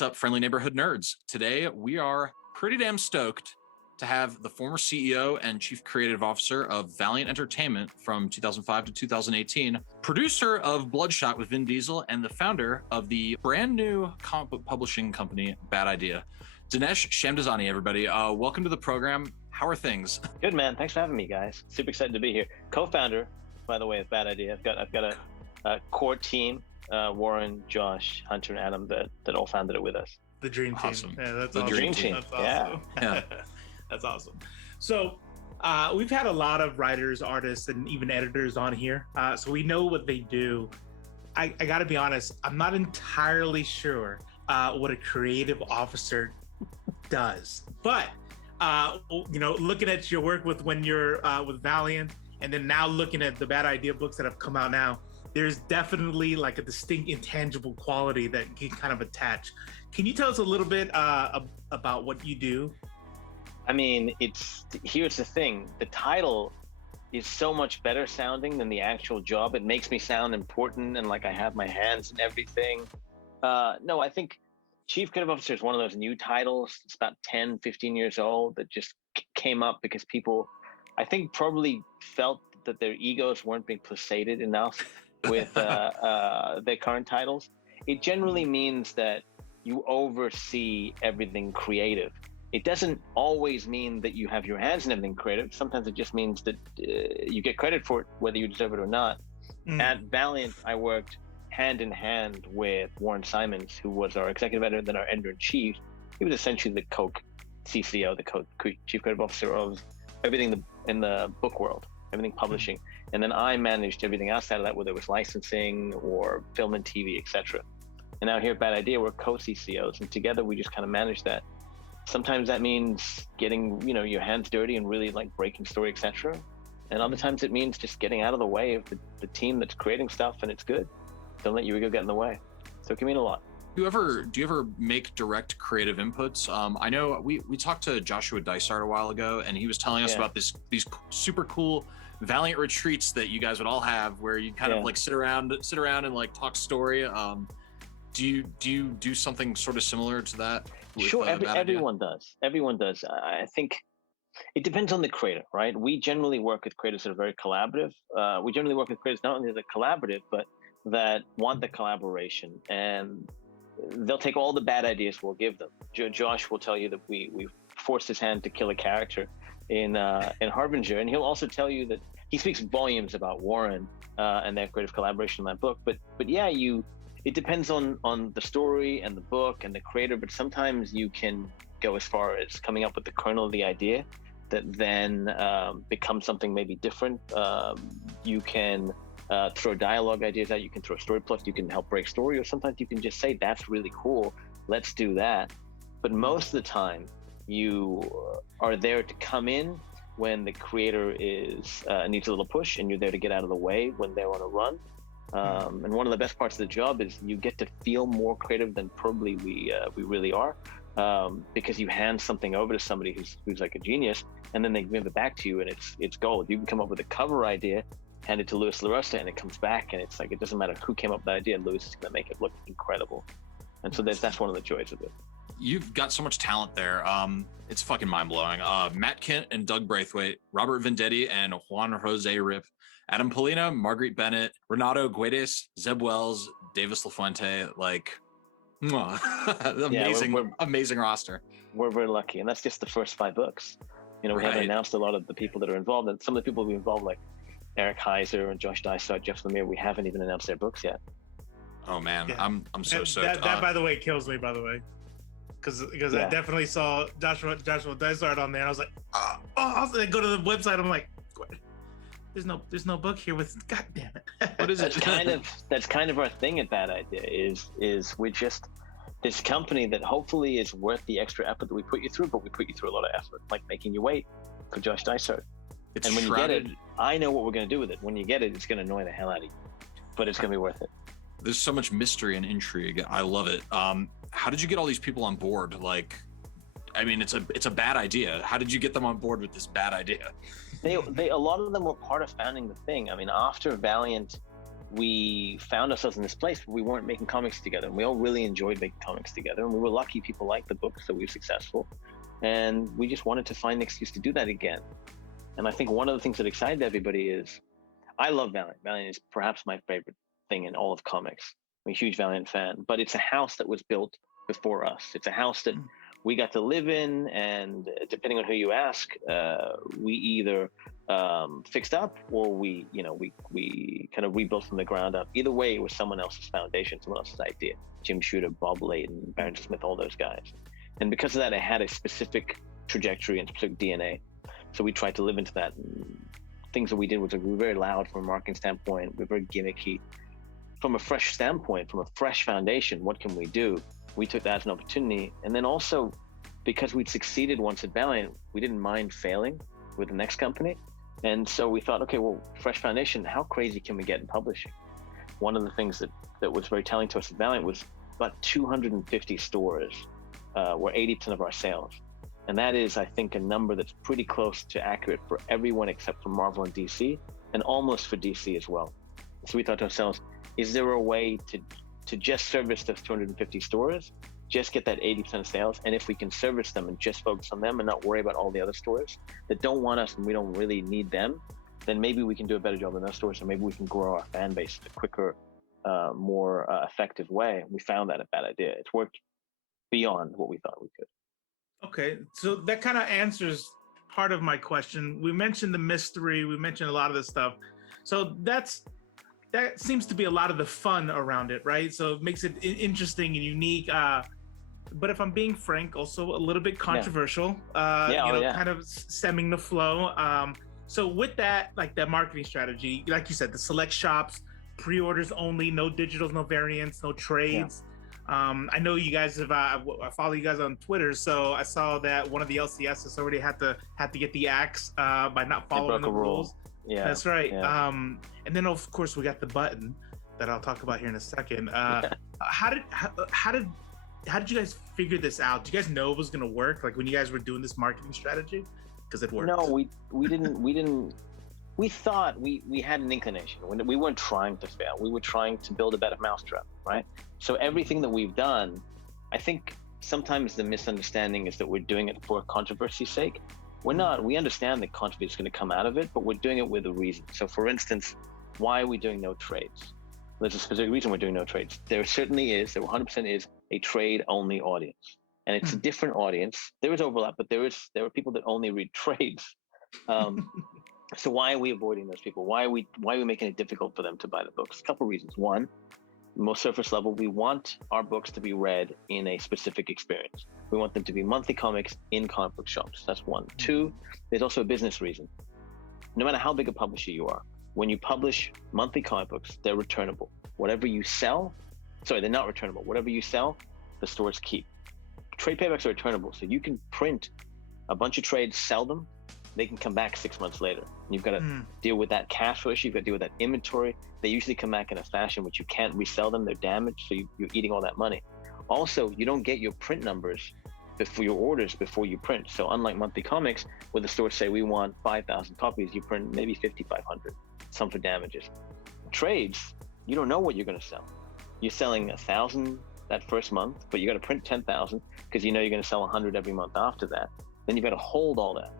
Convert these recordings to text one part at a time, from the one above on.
What's up, friendly neighborhood nerds? Today, we are pretty damn stoked to have the former CEO and chief creative officer of Valiant Entertainment from 2005 to 2018, producer of Bloodshot with Vin Diesel, and the founder of the brand new comic book publishing company, Bad Idea. Dinesh Shamdasani, everybody. Welcome to the program. How are things? Good, man. Thanks for having me, guys. Super excited to be here. Co-founder, by the way, of Bad Idea. I've got a core team. Warren, Josh, Hunter, and Adam that all founded it with us. The dream team. Awesome. Yeah, that's the awesome. dream team. That's awesome. Yeah. That's awesome. So we've had a lot of writers, artists, and even editors on here. So we know what they do. I got to be honest, I'm not entirely sure what a creative officer does. But, looking at your work with when you're with Valiant, and then now looking at the Bad Idea books that have come out now, there's definitely like a distinct intangible quality that you can kind of attach. Can you tell us a little bit about what you do? I mean, here's the thing. The title is so much better sounding than the actual job. It makes me sound important and like I have my hands in everything. No, I think Chief Creative Officer is one of those new titles. It's about 10, 15 years old that just came up because people, I think, probably felt that their egos weren't being placated enough with their current titles. It generally means that you oversee everything creative. It doesn't always mean that you have your hands in everything creative. Sometimes it just means that you get credit for it, whether you deserve it or not. At Valiant, I worked hand in hand with Warren Simons, who was our executive editor, then our editor-in-chief. He was essentially the co-CCO, the co-chief creative officer of everything in the book world, everything publishing. And then I managed everything outside of that, whether it was licensing or film and TV, etc. And now here at Bad Idea, we're co-CCOs, and together we just kind of manage that. Sometimes that means getting, your hands dirty and really like breaking story, etc. And other times it means just getting out of the way of the team that's creating stuff, and it's good. Don't let your ego get in the way. So it can mean a lot. Do you ever make direct creative inputs? I know we talked to Joshua Dysart a while ago, and he was telling us about these super cool Valiant retreats that you guys would all have, where you kind of like sit around and like talk story. Do you do something sort of similar to that? Sure, everyone does. Everyone does. I think it depends on the creator, right? We generally work with creators that are very collaborative. We generally work with creators not only that are collaborative, but that want the collaboration, and they'll take all the bad ideas we'll give them. Josh will tell you that we forced his hand to kill a character in Harbinger, and he'll also tell you that he speaks volumes about Warren and their creative collaboration in my book. But yeah, it depends on the story and the book and the creator, but sometimes you can go as far as coming up with the kernel of the idea that then becomes something maybe different. You can throw dialogue ideas out, you can throw story plots, you can help break story, or sometimes you can just say, that's really cool, let's do that. But most of the time, you are there to come in when the creator needs a little push, and you're there to get out of the way when they're on a run. And one of the best parts of the job is you get to feel more creative than probably we really are, because you hand something over to somebody who's like a genius, and then they give it back to you, and it's gold. You can come up with a cover idea, hand it to Louis LaRosa, and it comes back, and it's like, it doesn't matter who came up with that idea, Louis is going to make it look incredible. And so that's one of the joys of it. You've got so much talent there. It's fucking mind-blowing. Matt Kint and Doug Braithwaite, Robert Vendetti and Juan Jose Rip, Adam Polina, Marguerite Bennett, Renato Guedes, Zeb Wells, Davis LaFuente, like, amazing roster. We're very lucky, and that's just the first 5 books. We haven't announced a lot of the people that are involved, and some of the people we involved, like Eric Heiser and Josh Dysart, Jeff Lemire, we haven't even announced their books yet. Oh man, yeah. I'm so stoked. That by the way kills me, by the way, because I definitely saw Joshua Dysart on there, and I was like, I go to the website, I'm like, there's no book here with, god damn it. What is it? That's kind of our thing at Bad Idea is we're just this company that hopefully is worth the extra effort that we put you through, but we put you through a lot of effort, like making you wait for Josh Dysart. And when you get it, I know what we're going to do with it. When you get it, it's going to annoy the hell out of you, but it's going to be worth it. There's so much mystery and intrigue. I love it. How did you get all these people on board? Like, I mean, it's a bad idea. How did you get them on board with this bad idea? A lot of them were part of founding the thing. I mean, after Valiant we found ourselves in this place where we weren't making comics together. And we all really enjoyed making comics together. And we were lucky people liked the books, so we were successful. And we just wanted to find an excuse to do that again. And I think one of the things that excited everybody is, I love Valiant. Valiant is perhaps my favorite thing in all of comics. I'm a huge Valiant fan, but it's a house that was built before us. It's a house that we got to live in, and depending on who you ask, we either fixed up or we kind of rebuilt from the ground up. Either way, it was someone else's foundation, someone else's idea. Jim Shooter, Bob Layton, Barrington Smith, all those guys. And because of that, it had a specific trajectory and specific DNA. So we tried to live into that. And things that we did was we were very loud from a marketing standpoint. We were very gimmicky. From a fresh standpoint, from a fresh foundation, what can we do? We took that as an opportunity. And then also, because we'd succeeded once at Valiant, we didn't mind failing with the next company. And so we thought, okay, well, fresh foundation, how crazy can we get in publishing? One of the things that was very telling to us at Valiant was about 250 stores were 80% of our sales. And that is, I think, a number that's pretty close to accurate for everyone except for Marvel and DC, and almost for DC as well. So we thought to ourselves, is there a way to just service those 250 stores, just get that 80% of sales? And if we can service them and just focus on them and not worry about all the other stores that don't want us and we don't really need them, then maybe we can do a better job in those stores, and maybe we can grow our fan base in a quicker, more effective way. We found that a bad idea. It's worked beyond what we thought we could. Okay, so that kind of answers part of my question. We mentioned the mystery, we mentioned a lot of this stuff. So that seems to be a lot of the fun around it, right? So it makes it interesting and unique. But if I'm being frank, also a little bit controversial, kind of stemming the flow. So with that, like that marketing strategy, like you said, the select shops, pre-orders only, no digitals, no variants, no trades. I know you guys have, I follow you guys on Twitter, so I saw that one of the LCSs already had to get the axe by not following the rules. Yeah, that's right. Yeah. And then of course we got the button that I'll talk about here in a second. How did you guys figure this out? Do you guys know it was going to work? Like when you guys were doing this marketing strategy, because it worked. No, we didn't. We thought we had an inclination. We weren't trying to fail. We were trying to build a better mousetrap, right? So everything that we've done, I think sometimes the misunderstanding is that we're doing it for controversy's sake. We're not. We understand that controversy is going to come out of it, but we're doing it with a reason. So for instance, why are we doing no trades? There's a specific reason we're doing no trades. There certainly is, there 100% is a trade-only audience. And it's a different audience. There is overlap, but there are people that only read trades. So why are we avoiding those people? Why are we making it difficult for them to buy the books? A couple reasons. One, most surface level, we want our books to be read in a specific experience. We want them to be monthly comics in comic book shops. That's one. Two, there's also a business reason. No matter how big a publisher you are, when you publish monthly comic books, they're returnable. Whatever you sell, they're not returnable. Whatever you sell, the stores keep. Trade paperbacks are returnable, so you can print a bunch of trades, sell them, they can come back 6 months later. You've got to deal with that cash flow issue. You've got to deal with that inventory. They usually come back in a fashion which you can't resell them. They're damaged, so you're eating all that money. Also, you don't get your print numbers for your orders before you print. So unlike monthly comics, where the stores say we want 5,000 copies, you print maybe 5,500, some for damages. Trades, you don't know what you're going to sell. You're selling 1,000 that first month, but you got to print 10,000 because you know you're going to sell 100 every month after that. Then you've got to hold all that.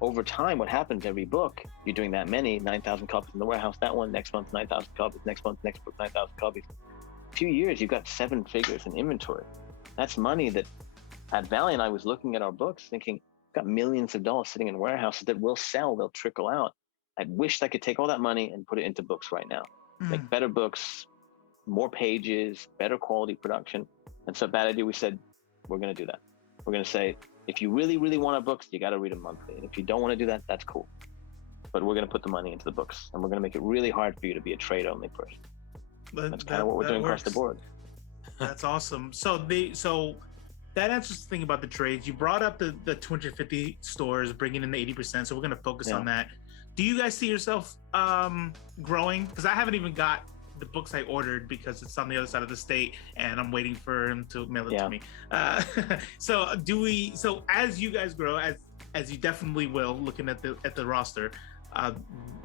Over time, what happens every book, you're doing that many, 9,000 copies in the warehouse, that one, next month, 9,000 copies, next month, next book, 9,000 copies. A few years, you've got 7 figures in inventory. That's money that at Valiant, I was looking at our books thinking, I've got millions of dollars sitting in warehouses that will sell, they'll trickle out. I wished I could take all that money and put it into books right now. Make better books, more pages, better quality production. And so bad idea, we said, we're going to do that. We're going to say, if you really, really want our books, you got to read them monthly. And if you don't want to do that, that's cool. But we're going to put the money into the books, and we're going to make it really hard for you to be a trade-only person. That's kind of what we're doing across the board. That's awesome. So that answers the thing about the trades. You brought up the 250 stores, bringing in the 80%. So we're going to focus on that. Do you guys see yourself growing? Because I haven't even got the books I ordered because it's on the other side of the state and I'm waiting for him to mail it to me. So as you guys grow, as you definitely will, looking at the roster,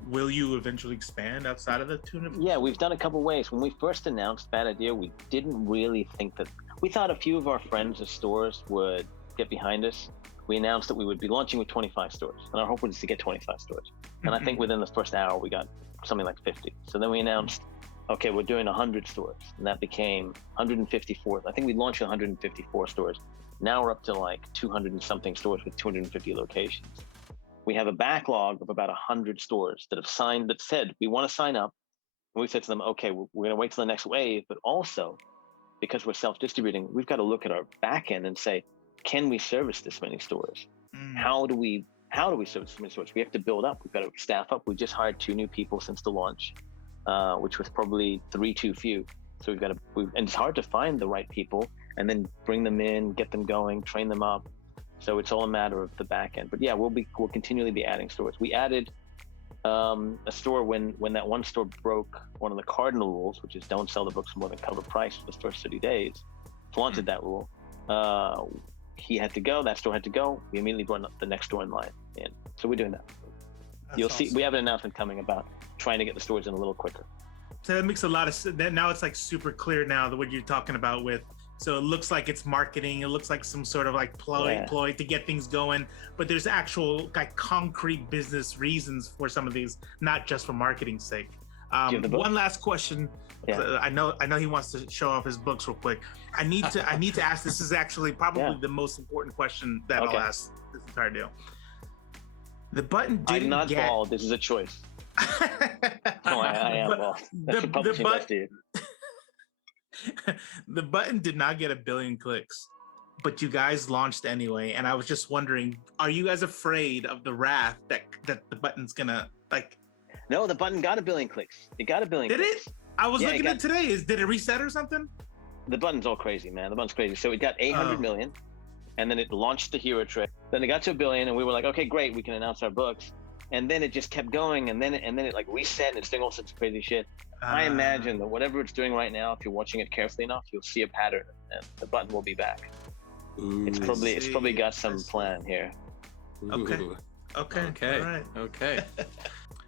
Will you eventually expand outside of the tuna? Yeah, we've done a couple ways. When we first announced Bad Idea, we didn't really think that. We thought a few of our friends at stores would get behind us. We announced that we would be launching with 25 stores, and our hope was to get 25 stores. And I think within the first hour, we got something like 50. So then we announced, okay, we're doing 100 stores, and that became 154. I think we launched 154 stores. Now we're up to like 200 and something stores with 250 locations. We have a backlog of about 100 stores that have signed, that said, we want to sign up. And we said to them, okay, we're going to wait till the next wave, but also because we're self-distributing, we've got to look at our back end and say, can we service this many stores? How do we service this many stores? We have to build up. We've got to staff up. We just hired 2 new people since the launch, which was probably 3 too few. So and it's hard to find the right people and then bring them in, get them going, train them up. So it's all a matter of the back end. But yeah, we'll continually be adding stores. We added a store when that one store broke one of the cardinal rules, which is don't sell the books for more than cover price for the first 30 days. Flaunted that rule. He had to go. That store had to go. We immediately brought the next store in line. And so we're doing that. You'll see. We have an announcement coming about trying to get the stores in a little quicker. So that makes a lot of sense. Now it's like super clear now what you're talking about with. So it looks like it's marketing. It looks like some sort of like ploy to get things going. But there's actual like concrete business reasons for some of these, not just for marketing's sake. One last question. Yeah. I know he wants to show off his books real quick. I need to ask. This is actually probably the most important question that I'll ask this entire deal. The button didn't I'm not get... bald. This is a choice. No, I am bald. That's what publishing does to you. The button did not get 1 billion clicks, but you guys launched anyway. And I was just wondering, are you guys afraid of the wrath that the button's gonna like? No, the button got 1 billion clicks. It got 1 billion clicks. Did it? I was looking at today. Did it reset or something? The button's all crazy, man. The button's crazy. So it got 800 million, and then it launched the hero trick. Then it got to 1 billion, and we were like, okay, great, we can announce our books. And then it just kept going, and then it like reset, and it's doing all sorts of crazy shit. I imagine that whatever it's doing right now, if you're watching it carefully enough, you'll see a pattern, and the button will be back. Ooh, it's probably got some plan here. Okay. All right. Okay.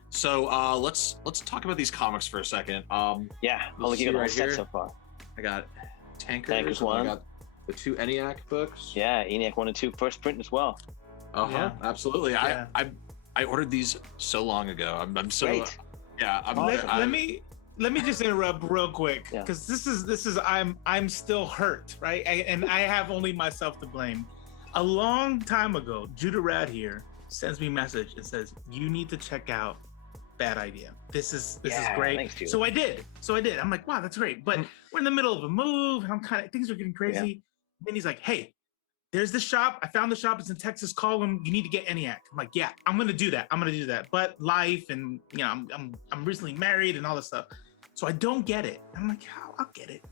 So let's talk about these comics for a second. Yeah, I'll look at the set so far. I got Tankers 1. I got the 2 ENIAC books. Yeah, ENIAC 1 and 2, first print as well. Absolutely. Yeah. I ordered these so long ago. I'm so great. Let me just interrupt real quick, because this is I'm still hurt, right? And I have only myself to blame. A long time ago, Judah Rad here sends me a message and says, you need to check out Bad Idea. This is great. Thanks, so I did. I'm like, wow, that's great. But we're in the middle of a move, and things are getting crazy. Yeah. Then he's like, hey, there's the shop. I found the shop. It's in Texas. Call them. You need to get ENIAC. I'm like, yeah, I'm gonna do that. But life, and I'm recently married and all this stuff, so I don't get it. I'm like, I'll get it.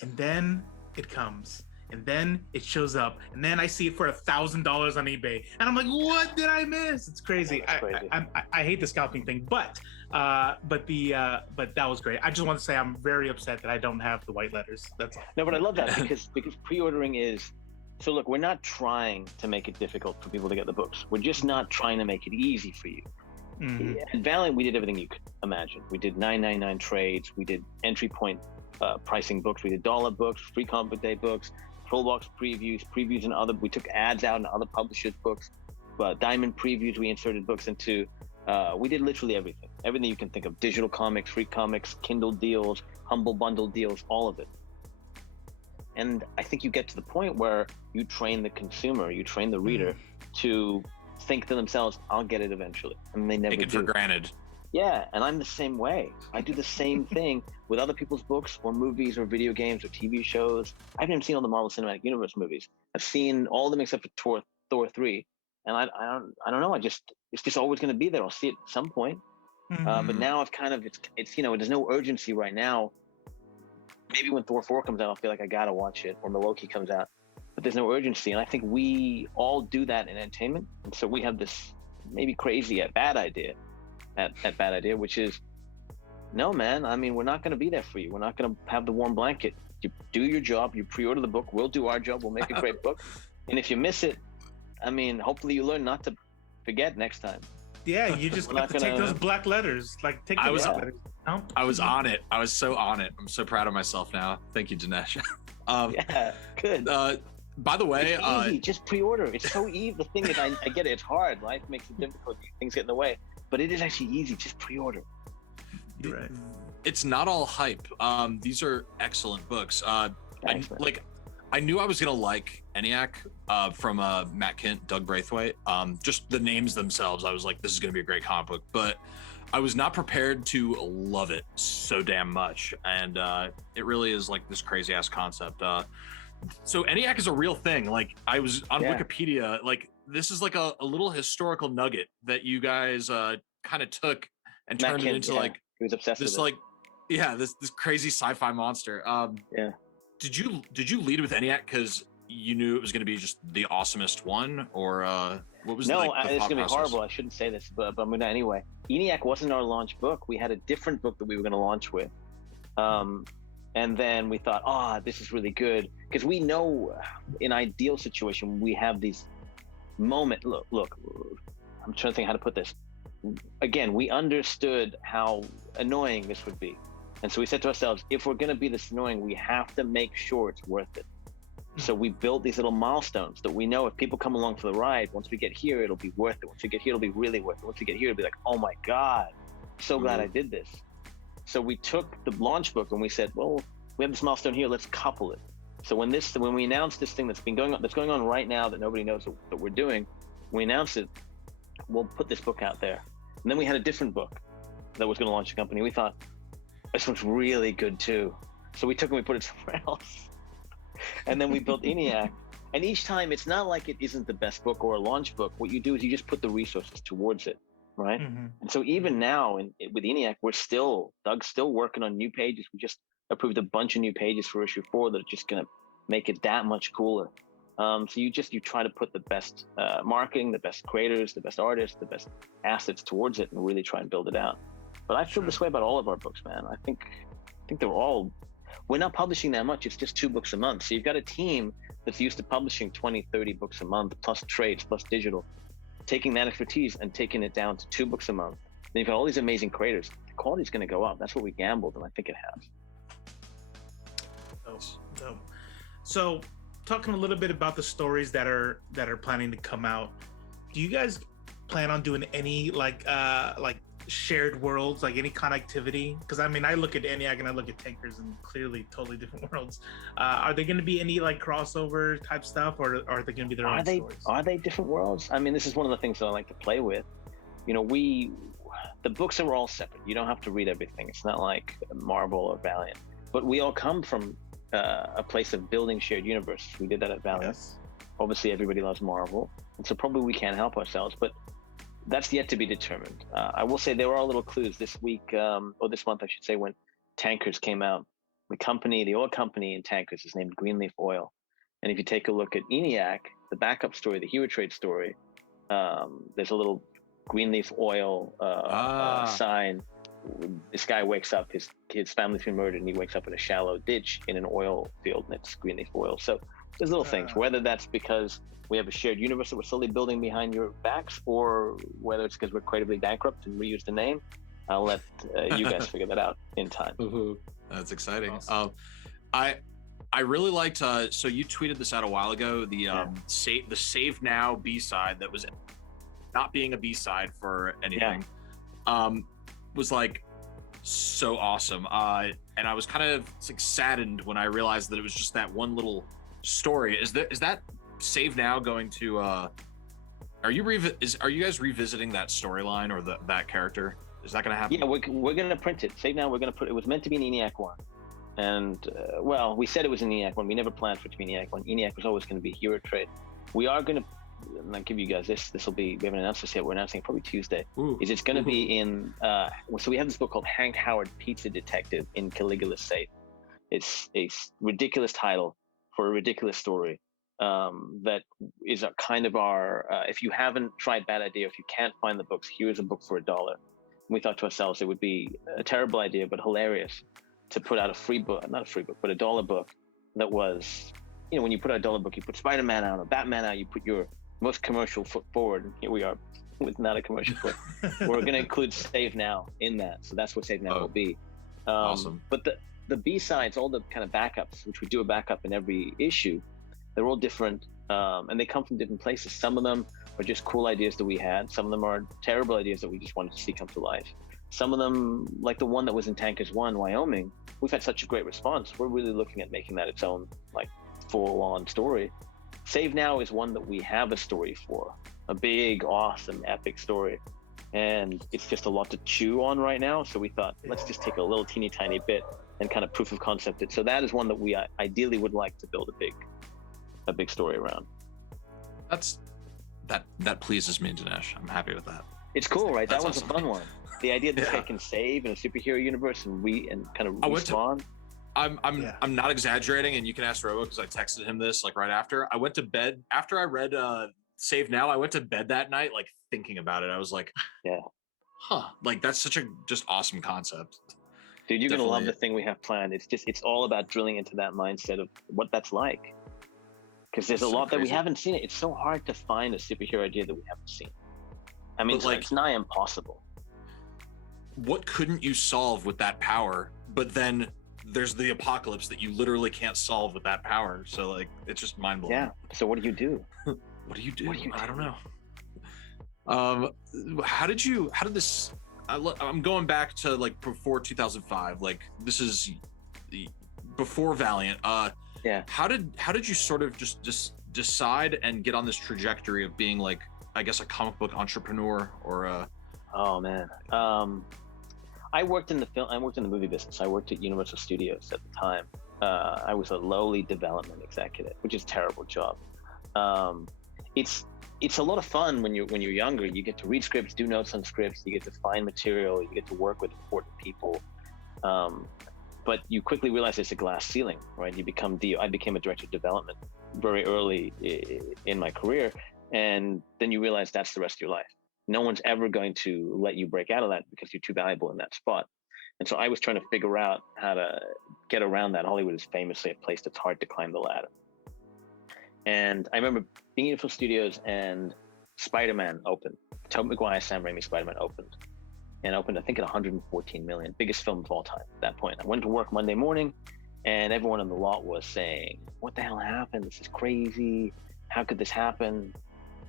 And then it comes, and then it shows up, and then I see it for $1,000 on eBay, and I'm like, what did I miss? It's crazy. I hate the scalping thing, but that was great. I just want to say I'm very upset that I don't have the white letters. That's all. No, but I love that because pre-ordering is. So look, we're not trying to make it difficult for people to get the books. We're just not trying to make it easy for you. Mm-hmm. At Valiant, we did everything you could imagine. We did $9.99 trades. We did entry point pricing books. We did dollar books, free comic day books, full box previews and other. We took ads out in other publishers' books, diamond previews. We inserted books into. We did literally everything you can think of: digital comics, free comics, Kindle deals, Humble Bundle deals, all of it. And I think you get to the point where you train the consumer, you train the reader to think to themselves, I'll get it eventually. And they never do. Take it for granted. Yeah, and I'm the same way. I do the same thing with other people's books or movies or video games or TV shows. I haven't even seen all the Marvel Cinematic Universe movies. I've seen all of them except for Thor 3. And I don't know, it's just always going to be there. I'll see it at some point. Mm-hmm. But now it's there's no urgency right now. Maybe when Thor 4 comes out, I'll feel like I gotta watch it, or when Loki comes out. But there's no urgency, and I think we all do that in entertainment. And so we have this maybe crazy bad idea, which is, no, man. I mean, we're not going to be there for you. We're not going to have the warm blanket. You do your job. You pre-order the book. We'll do our job. We'll make a great book. And if you miss it, I mean, hopefully you learn not to forget next time. Yeah, you just got to take those black letters. Like, take those letters. No? I was on it. I was so on it. I'm so proud of myself now. Thank you, Dinesh. Yeah, good. By the way, it's easy. Just pre-order. It's so easy. The thing is, I get it. It's hard. Life makes it difficult. Things get in the way. But it is actually easy. Just pre-order. You're right. It's not all hype. These are excellent books. I knew I was gonna like ENIAC from Matt Kent, Doug Braithwaite. Just the names themselves, I was like, this is gonna be a great comic book. But I was not prepared to love it so damn much, and it really is like this crazy ass concept. So ENIAC is a real thing. Like, I was on Wikipedia. Like, this is like a little historical nugget that you guys kind of took and turned it into like he was obsessed this with it. this crazy sci-fi monster. Did you lead with ENIAC because you knew it was going to be just the awesomest one, or what was the it's going to be process? horrible. I shouldn't say this, but I'm going to anyway. ENIAC wasn't our launch book. We had a different book that we were going to launch with, and then we thought, this is really good, because we know in ideal situation we have these moment. Look, I'm trying to think how to put this. Again, we understood how annoying this would be. And so we said to ourselves, if we're going to be this annoying, we have to make sure it's worth it. So we built these little milestones that we know if people come along for the ride, once we get here, it'll be worth it. Once we get here, it'll be really worth it. Once we get here, it'll be like, oh my God, so glad I did this. So we took the launch book and we said, well, we have this milestone here, let's couple it. So when we announced this thing that's going on right now that nobody knows that we're doing, we announced it, we'll put this book out there. And then we had a different book that was going to launch the company. We thought, this one's really good too. So we took and we put it somewhere else. And then we built ENIAC. And each time, it's not like it isn't the best book or a launch book. What you do is you just put the resources towards it, right? Mm-hmm. And so even now with ENIAC, Doug's still working on new pages. We just approved a bunch of new pages for issue 4 that are just going to make it that much cooler. So you try to put the best marketing, the best creators, the best artists, the best assets towards it, and really try and build it out. But I feel this way about all of our books, man. I think we're not publishing that much. It's just 2 books a month. So you've got a team that's used to publishing 20, 30 books a month, plus trades, plus digital, taking that expertise and taking it down to 2 books a month. Then you've got all these amazing creators. The quality's going to go up. That's what we gambled, and I think it has. So talking a little bit about the stories that are planning to come out, do you guys plan on doing any like shared worlds, like any connectivity? Because I mean, I look at ENIAC and I look at Tankers, and clearly totally different worlds. Are there going to be any like crossover type stuff, or are they going to be their own stories? Are they different worlds? I mean, this is one of the things that I like to play with. You know, the books are all separate. You don't have to read everything. It's not like Marvel or Valiant, but we all come from a place of building shared universes. We did that at Valiant. Yes. Obviously, everybody loves Marvel, and so probably we can't help ourselves, but that's yet to be determined. I will say there are little clues this week, or this month, I should say, when Tankers came out. The oil company in Tankers is named Greenleaf Oil. And if you take a look at ENIAC, the backup story, the hero trade story, there's a little Greenleaf Oil sign. This guy wakes up, his family's been murdered, and he wakes up in a shallow ditch in an oil field, and it's Greenleaf Oil. So there's little things, whether that's because we have a shared universe that we're slowly building behind your backs, or whether it's because we're creatively bankrupt and reuse the name. I'll let you guys figure that out in time. Mm-hmm. That's exciting. Awesome. I really liked, so you tweeted this out a while ago, the Save Now B-side that was not being a B-side for anything, was like so awesome. And I was kind of like saddened when I realized that it was just that one little story. Is that Save Now going to are you guys revisiting that storyline or that character? Is that going to happen? Yeah, we're going to print it. Save Now, we're going to put it. Was meant to be an ENIAC 1, and we said it was an ENIAC 1. We never planned for it to be an ENIAC 1. ENIAC was always going to be hero trade. We are going to, and I'll give you guys this will be, we haven't announced this yet, we're announcing it probably Tuesday. It's going to be in so we have this book called Hank Howard Pizza Detective in Caligula's Safe. It's a ridiculous title for a ridiculous story. That is a kind of our, if you haven't tried Bad Idea, if you can't find the books, here's a book for $1. And we thought to ourselves, it would be a terrible idea, but hilarious to put out not a free book, but $1 book that was, when you put out $1 book, you put Spider-Man out or Batman out, you put your most commercial foot forward. And here we are with not a commercial clip. We're going to include Save Now in that. So that's what Save Now will be. Awesome. But the B-sides, all the kind of backups, which we do a backup in every issue, they're all different. And they come from different places. Some of them are just cool ideas that we had. Some of them are terrible ideas that we just wanted to see come to life. Some of them, like the one that was in Tankers 1, Wyoming, we've had such a great response. We're really looking at making that its own, like, full-on story. Save Now is one that we have a story for, a big, awesome, epic story. And it's just a lot to chew on right now. So we thought, let's just take a little teeny tiny bit and kind of proof of concept it. So that is one that we ideally would like to build a big story around. That pleases me, Dinesh. I'm happy with that. It's cool, right? That one's awesome. a fun one. The idea that I can save in a superhero universe and kind of respawn. I'm not exaggerating, and you can ask Robo because I texted him this like right after. I went to bed after I read Save Now. I went to bed that night like thinking about it. I was like, like that's such a just awesome concept. Dude, you're gonna love the thing we have planned. It's all about drilling into that mindset of what that's like. Because there's a lot that we haven't seen. It's so hard to find a superhero idea that we haven't seen. I mean, it's nigh impossible. What couldn't you solve with that power? But then there's the apocalypse that you literally can't solve with that power. So like, it's just mind blowing. Yeah. So what do you do? What do you do? I don't know. How did this? I'm going back to like before 2005. Like this is before Valiant. Yeah. How did you sort of just decide and get on this trajectory of being like, I guess, a comic book entrepreneur or a? Oh man. I worked in the movie business. I worked at Universal Studios at the time. I was a lowly development executive, which is a terrible job. It's a lot of fun when you're younger. You get to read scripts, do notes on scripts, you get to find material, you get to work with important people. But you quickly realize there's a glass ceiling, right? I became a director of development very early in my career. And then you realize that's the rest of your life. No one's ever going to let you break out of that because you're too valuable in that spot. And so I was trying to figure out how to get around that. Hollywood is famously a place that's hard to climb the ladder. And I remember being in Universal Studios and Spider-Man opened. Tobey Maguire, Sam Raimi Spider-Man opened. And opened, I think, at 114 million, biggest film of all time at that point. I went to work Monday morning, and everyone in the lot was saying, what the hell happened? This is crazy. How could this happen?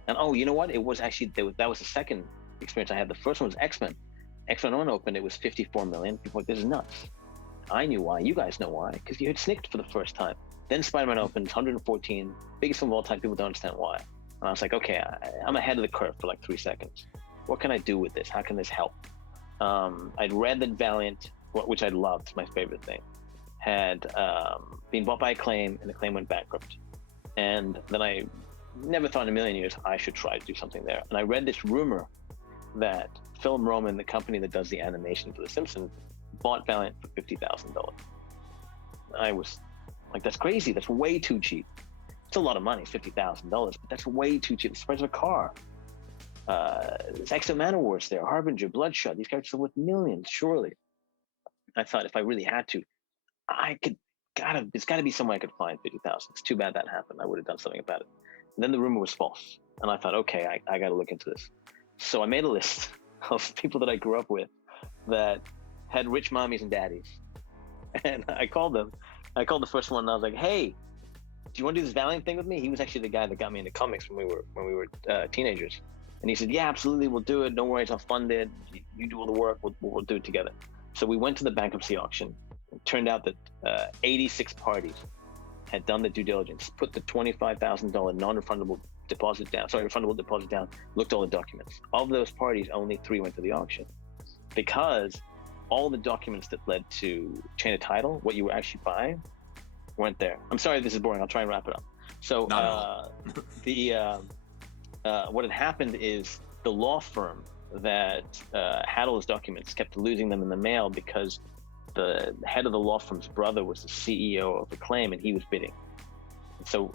And oh, you know what? It was actually, that was the second experience I had. The first one was X-Men. X-Men 1 opened, it was 54 million. People were like, this is nuts. I knew why. You guys know why. Because you had snicked for the first time. Then Spider-Man opened, 114, biggest film of all time. People don't understand why. And I was like, okay, I'm ahead of the curve for like 3 seconds. What can I do with this? How can this help? I'd read that Valiant, which I loved, my favorite thing, had been bought by Acclaim, and Acclaim went bankrupt. And then I never thought in a million years I should try to do something there. And I read this rumor that Film Roman, the company that does the animation for The Simpsons, bought Valiant for $50,000. I was like, that's crazy. That's way too cheap. It's a lot of money, $50,000, but that's way too cheap. It's the price of a car. There's X-Men Manowars there, Harbinger, Bloodshot. These characters are worth millions, surely. I thought if I really had to, there's got to be some way I could find 50,000. It's too bad that happened. I would have done something about it. And then the rumor was false, and I thought, okay, I got to look into this. So I made a list of people that I grew up with that had rich mommies and daddies, and I called them. I called the first one, and I was like, hey, do you want to do this Valiant thing with me? He was actually the guy that got me into comics when we were teenagers. And he said, yeah, absolutely, we'll do it. No worries, I'll fund it. You do all the work, we'll do it together. So we went to the bankruptcy auction. It turned out that 86 parties had done the due diligence, put the $25,000 non-refundable deposit down, refundable deposit down, looked at all the documents. Of those parties, only 3 went to the auction because all the documents that led to chain of title, what you were actually buying, weren't there. I'm sorry, this is boring. I'll try and wrap it up. So what had happened is the law firm that had all those documents kept losing them in the mail because the head of the law firm's brother was the CEO of Acclaim, and he was bidding. And so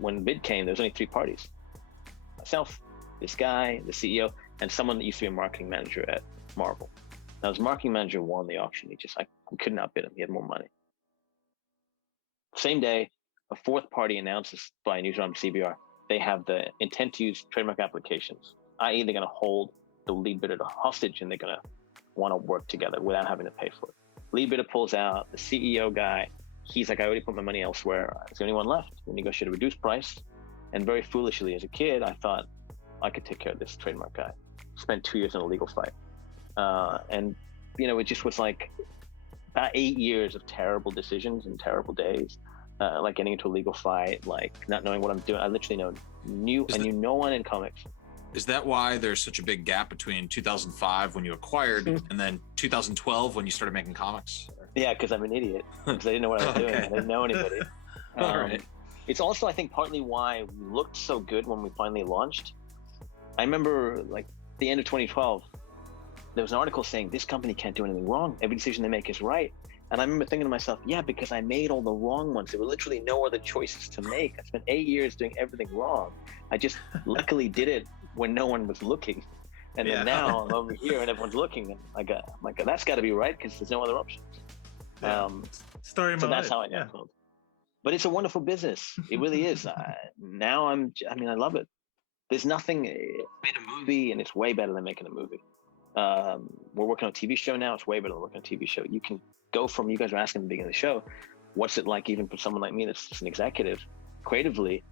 when the bid came, there was only 3 parties: myself, this guy, the CEO, and someone that used to be a marketing manager at Marvel. Now, his marketing manager won the auction. I couldn't outbid him. He had more money. Same day, a 4th party announces by a newsroom CBR, they have the intent to use trademark applications i.e. they're going to hold the lead bidder hostage and they're going to want to work together without having to pay for it. Lead bidder pulls out, the CEO guy, he's like, I already put my money elsewhere. It's the only one left. We negotiate a reduced price. And very foolishly as a kid, I thought I could take care of this trademark guy. Spent 2 years in a legal fight. And, it just was like about 8 years of terrible decisions and terrible days, like getting into a legal fight, like not knowing what I'm doing. I literally knew no one in comics. Is that why there's such a big gap between 2005 when you acquired and then 2012 when you started making comics? Yeah, because I'm an idiot. Because I didn't know what I was doing. I didn't know anybody. All right. It's also, I think, partly why we looked so good when we finally launched. I remember, like, the end of 2012, there was an article saying this company can't do anything wrong. Every decision they make is right. And I remember thinking to myself, yeah, because I made all the wrong ones. There were literally no other choices to make. I spent 8 years doing everything wrong. I just luckily did it when no one was looking. And then now I'm over here and everyone's looking. And I go, that's got to be right because there's no other options. Story of my so that's life. how I got told. But it's a wonderful business. It really is. I love it. There's nothing, made a movie and it's way better than making a movie. We're working on a TV show now. It's way better than working on a TV show. You can go from, you guys were asking at the beginning of the show, what's it like even for someone like me that's just an executive? Creatively,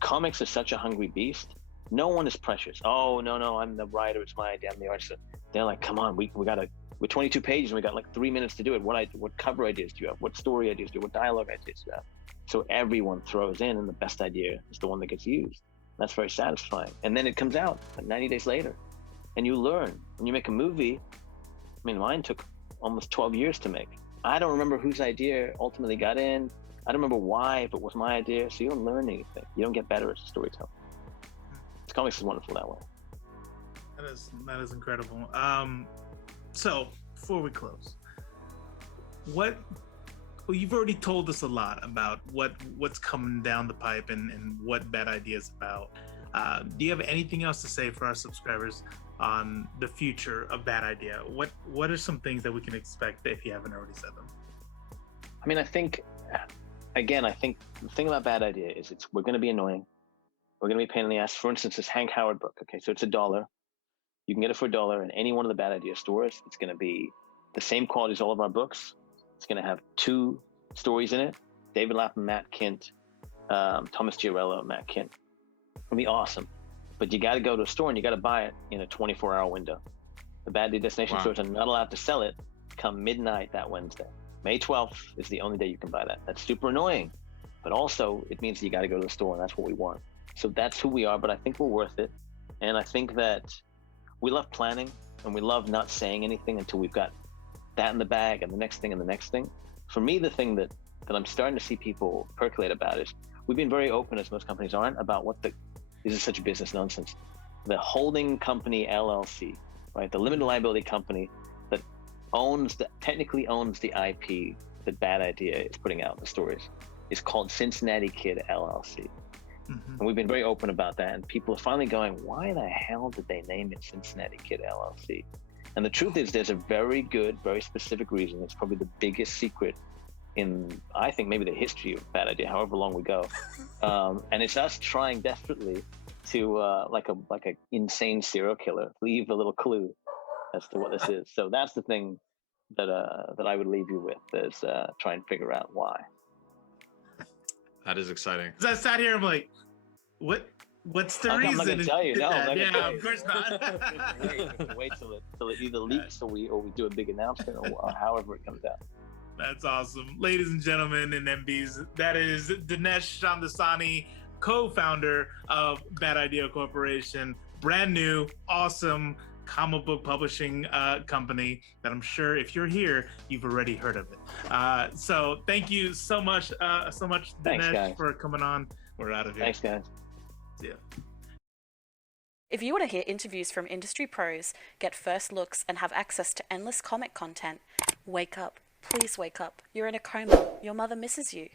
comics is such a hungry beast. No one is precious. Oh, no, I'm the writer. It's my idea. I'm the artist. They're like, come on, we got to, we're 22 pages and we got like 3 minutes to do it. What cover ideas do you have? What story ideas do you have? What dialogue ideas do you have? So everyone throws in and the best idea is the one that gets used. That's very satisfying. And then it comes out 90 days later and you learn. When you make a movie, mine took almost 12 years to make. I don't remember whose idea ultimately got in. I don't remember why, if it was my idea. So you don't learn anything. You don't get better as a storyteller. Comics is wonderful that way. That is incredible. So before we close, you've already told us a lot about what's coming down the pipe and what Bad Idea is about. Do you have anything else to say for our subscribers on the future of Bad Idea? What are some things that we can expect if you haven't already said them? I think the thing about Bad Idea is we're going to be annoying. We're going to be a pain in the ass. For instance, this Hank Howard book. Okay, so it's $1. You can get it for $1 in any one of the Bad Idea stores. It's going to be the same quality as all of our books. It's going to have 2 stories in it. David Lapham, Matt Kint, Thomas Giarello, Matt Kint. It'll be awesome. But you got to go to a store and you got to buy it in a 24-hour window. The Bad Idea destination stores are not allowed to sell it come midnight that Wednesday. May 12th is the only day you can buy that. That's super annoying. But also, it means that you got to go to the store, and that's what we want. So that's who we are, but I think we're worth it. And I think that we love planning, and we love not saying anything until we've got that in the bag and the next thing and the next thing. For me, the thing that I'm starting to see people percolate about is we've been very open, as most companies aren't, about this is such business nonsense. The holding company LLC, right? The limited liability company that technically owns the IP that Bad Idea is putting out in the stories is called Cincinnati Kid LLC. Mm-hmm. And we've been very open about that. And people are finally going, why the hell did they name it Cincinnati Kid LLC? And the truth is there's a very good, very specific reason. It's probably the biggest secret in, I think, maybe the history of Bad Idea, however long we go. And it's us trying desperately to, like a insane serial killer, leave a little clue as to what this is. So that's the thing that I would leave you with, is try and figure out why. That is exciting. As I sat here, I'm like, what's the reason? I'm not gonna tell you. No, yeah, of course not. Wait till it either leaks or we do a big announcement or however it comes out. That's awesome. Ladies and gentlemen and MBs, that is Dinesh Shamdasani, co-founder of Bad Idea Corporation, brand new, awesome comic book publishing company that I'm sure if you're here, you've already heard of it. So thank you so much, Dinesh, Thanks, for coming on. We're out of here. Thanks, guys. See ya. If you want to hear interviews from industry pros, get first looks, and have access to endless comic content, wake up. Please wake up. You're in a coma. Your mother misses you.